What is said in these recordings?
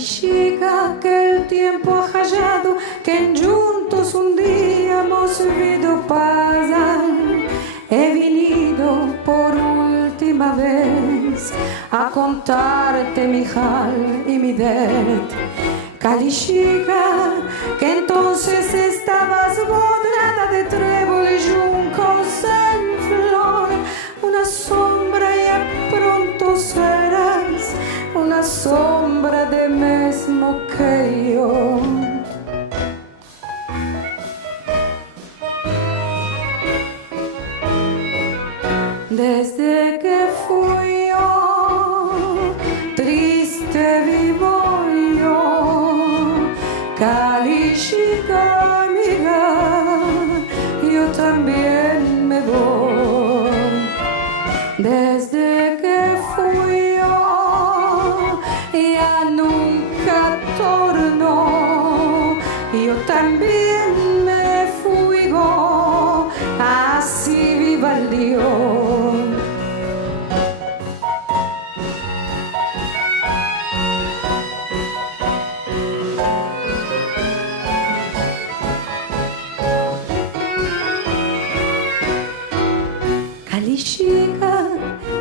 Chica, que el tiempo ha hallado, que juntos un día hemos vivido pasar. He venido por última vez a contarte mi hal y mi det. Chica, que entonces estabas borrada de trébol y juncos en flor. Una sombra ya pronto serás, una sombra de mesmo que yo. Desde que fui yo, triste vivo yo, Chica amiga, yo también me voy. Desde que fui yo, ya nunca torno, yo también me fuigo, así viva el Dios. Chica,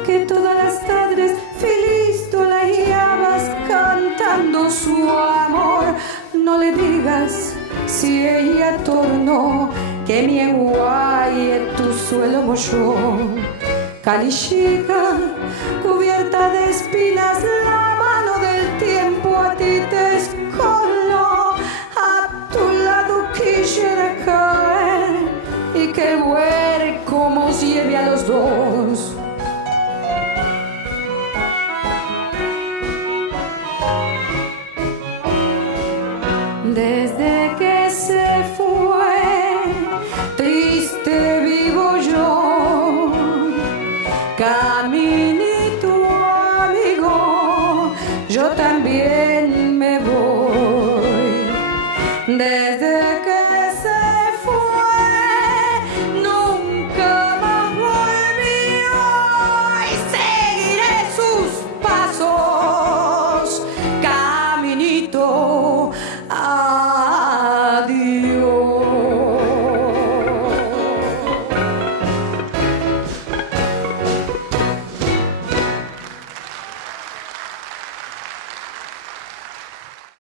que todas las tardes feliz tú la guiabas cantando su amor. No le digas si ella tornó, que mi guay tu suelo molló. Chica, cubierta de espinas, la mano del tiempo a ti te escoló. A tu lado quisiera caer y que el huerco nos lleve a los dos. Desde que se fue, triste vivo yo, caminito amigo, yo también me voy. Desde